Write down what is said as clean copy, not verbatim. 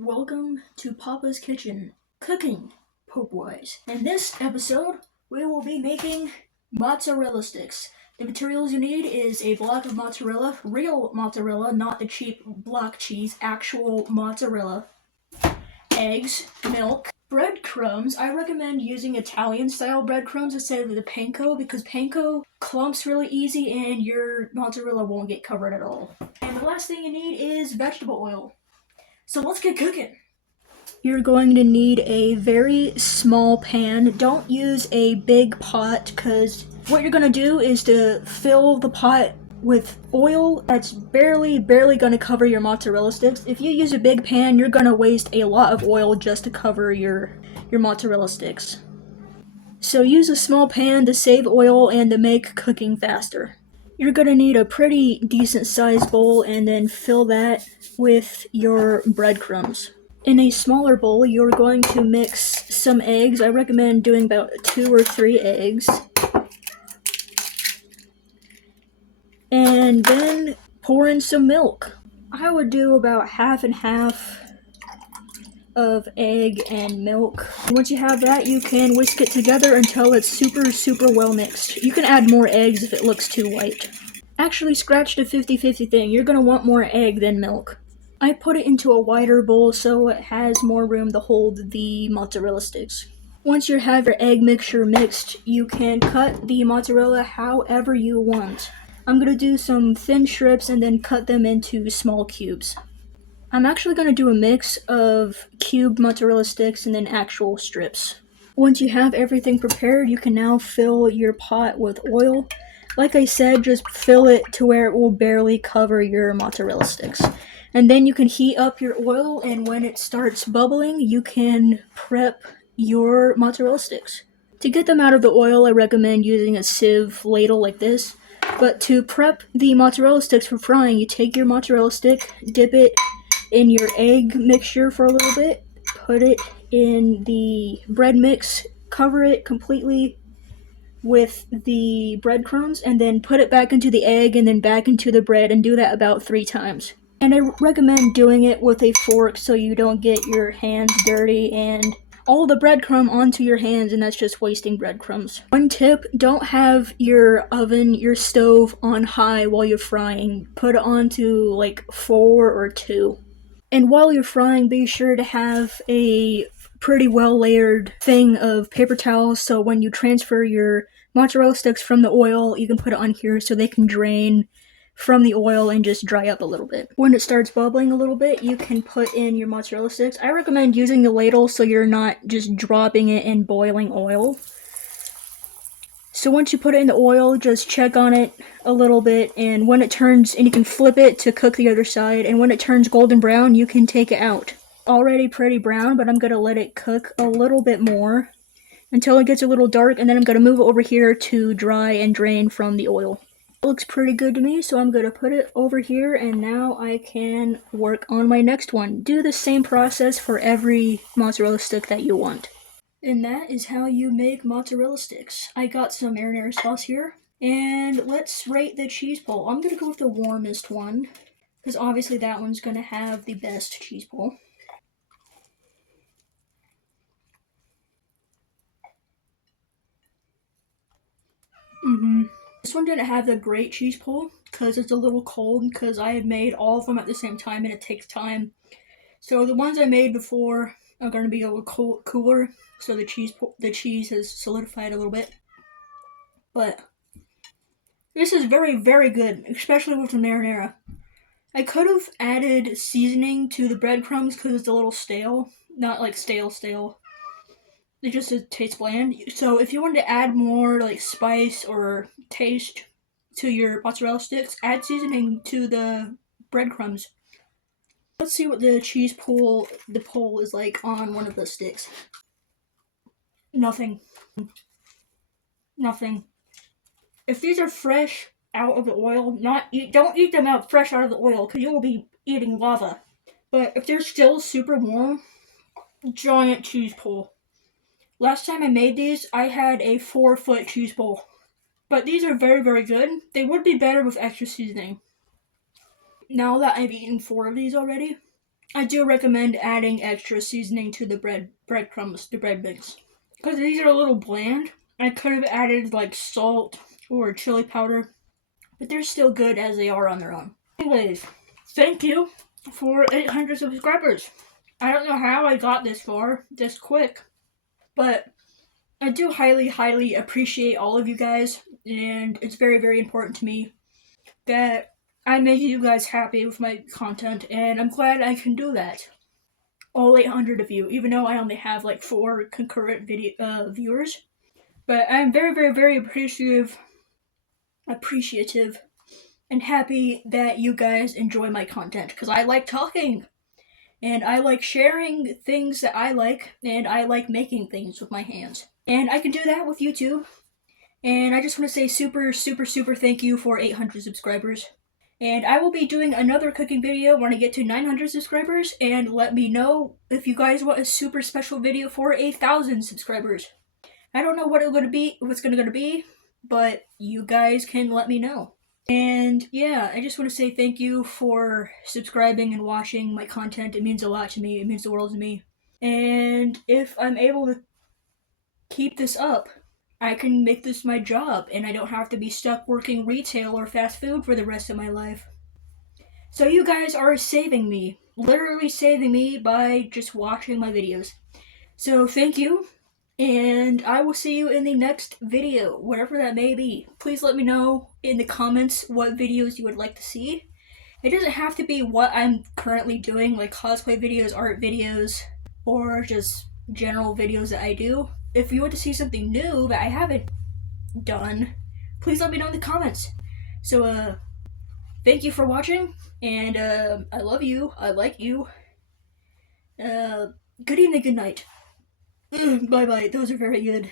Welcome to Papa's Kitchen, cooking Pope-wise. In this episode, we will be making mozzarella sticks. The materials you need is a block of mozzarella, real mozzarella, not the cheap block cheese, actual mozzarella, eggs, milk, breadcrumbs. I recommend using Italian-style breadcrumbs instead of the panko because panko clumps really easy and your mozzarella won't get covered at all. And the last thing you need is vegetable oil. So let's get cooking. You're going to need a very small pan. Don't use a big pot because what you're going to do is to fill the pot with oil that's barely going to cover your mozzarella sticks. If you use a big pan, you're going to waste a lot of oil just to cover your mozzarella sticks. So use a small pan to save oil and to make cooking faster. You're going to need a pretty decent sized bowl and then fill that with your breadcrumbs. In a smaller bowl, you're going to mix some eggs. I recommend doing about 2 or 3 eggs. And then pour in some milk. I would do about half and half of egg and milk. Once you have that, you can whisk it together until it's super well mixed. You can add more eggs if it looks too white. Actually, scratch the 50-50 thing. You're gonna want more egg than milk. I put it into a wider bowl so it has more room to hold the mozzarella sticks. Once you have your egg mixture mixed, you can cut the mozzarella however you want. I'm gonna do some thin strips and then cut them into small cubes. I'm actually going to do a mix of cubed mozzarella sticks and then actual strips. Once you have everything prepared, you can now fill your pot with oil. Like I said, just fill it to where it will barely cover your mozzarella sticks. And then you can heat up your oil, and when it starts bubbling, you can prep your mozzarella sticks. To get them out of the oil, I recommend using a sieve ladle like this. But to prep the mozzarella sticks for frying, you take your mozzarella stick, dip it in your egg mixture for a little bit, put it in the bread mix, cover it completely with the breadcrumbs, and then put it back into the egg and then back into the bread, and do that about 3 times. And I recommend doing it with a fork so you don't get your hands dirty and all the breadcrumb onto your hands, and that's just wasting breadcrumbs. One tip, don't have your oven, your stove on high while you're frying. Put it on to like 4 or 2. And while you're frying, be sure to have a pretty well layered thing of paper towels so when you transfer your mozzarella sticks from the oil, you can put it on here so they can drain from the oil and just dry up a little bit. When it starts bubbling a little bit, you can put in your mozzarella sticks. I recommend using the ladle so you're not just dropping it in boiling oil. So once you put it in the oil, just check on it a little bit, and when it turns, and you can flip it to cook the other side, and when it turns golden brown, you can take it out. Already pretty brown, but I'm going to let it cook a little bit more until it gets a little dark, and then I'm going to move it over here to dry and drain from the oil. It looks pretty good to me, so I'm going to put it over here, and now I can work on my next one. Do the same process for every mozzarella stick that you want. And that is how you make mozzarella sticks. I got some marinara sauce here. And let's rate the cheese pull. I'm going to go with the warmest one, because obviously that one's going to have the best cheese pull. This one didn't have the great cheese pull, because it's a little cold, because I had made all of them at the same time, and it takes time. So the ones I made before are going to be a little cooler, so the cheese has solidified a little bit. But this is very good, especially with the marinara. I could have added seasoning to the breadcrumbs because it's a little stale. Not like stale. It just tastes bland. So if you wanted to add more like spice or taste to your mozzarella sticks, add seasoning to the breadcrumbs. Let's see what the cheese pull is like on one of the sticks. Nothing. If these are fresh out of the oil, don't eat them out fresh out of the oil because you will be eating lava. But if they're still super warm, giant cheese pull. Last time I made these, I had a 4-foot cheese pull. But these are very good. They would be better with extra seasoning. Now that I've eaten 4 of these already, I do recommend adding extra seasoning to the breadcrumbs, the bread mix. Because these are a little bland. I could have added like salt or chili powder, but they're still good as they are on their own. Anyways, thank you for 800 subscribers. I don't know how I got this far, this quick, but I do highly, highly appreciate all of you guys, and it's very, very important to me that I make you guys happy with my content, and I'm glad I can do that. All 800 of you, even though I only have like 4 concurrent viewers, but I'm very, very, very appreciative, and happy that you guys enjoy my content because I like talking. And I like sharing things that I like, and I like making things with my hands. And I can do that with YouTube. And I just want to say super, super, super thank you for 800 subscribers. And I will be doing another cooking video when I get to 900 subscribers, and let me know if you guys want a super special video for 1,000 subscribers. I don't know what it's gonna be, but you guys can let me know. And yeah, I just want to say thank you for subscribing and watching my content. It means a lot to me. It means the world to me. And if I'm able to keep this up, I can make this my job and I don't have to be stuck working retail or fast food for the rest of my life. So you guys are saving me, literally saving me by just watching my videos. So thank you. And I will see you in the next video, whatever that may be. Please let me know in the comments what videos you would like to see. It doesn't have to be what I'm currently doing, like cosplay videos, art videos, or just general videos that I do. If you want to see something new that I haven't done, please let me know in the comments. So, thank you for watching, and I love you, I like you. Good evening, good night. Bye bye, those are very good.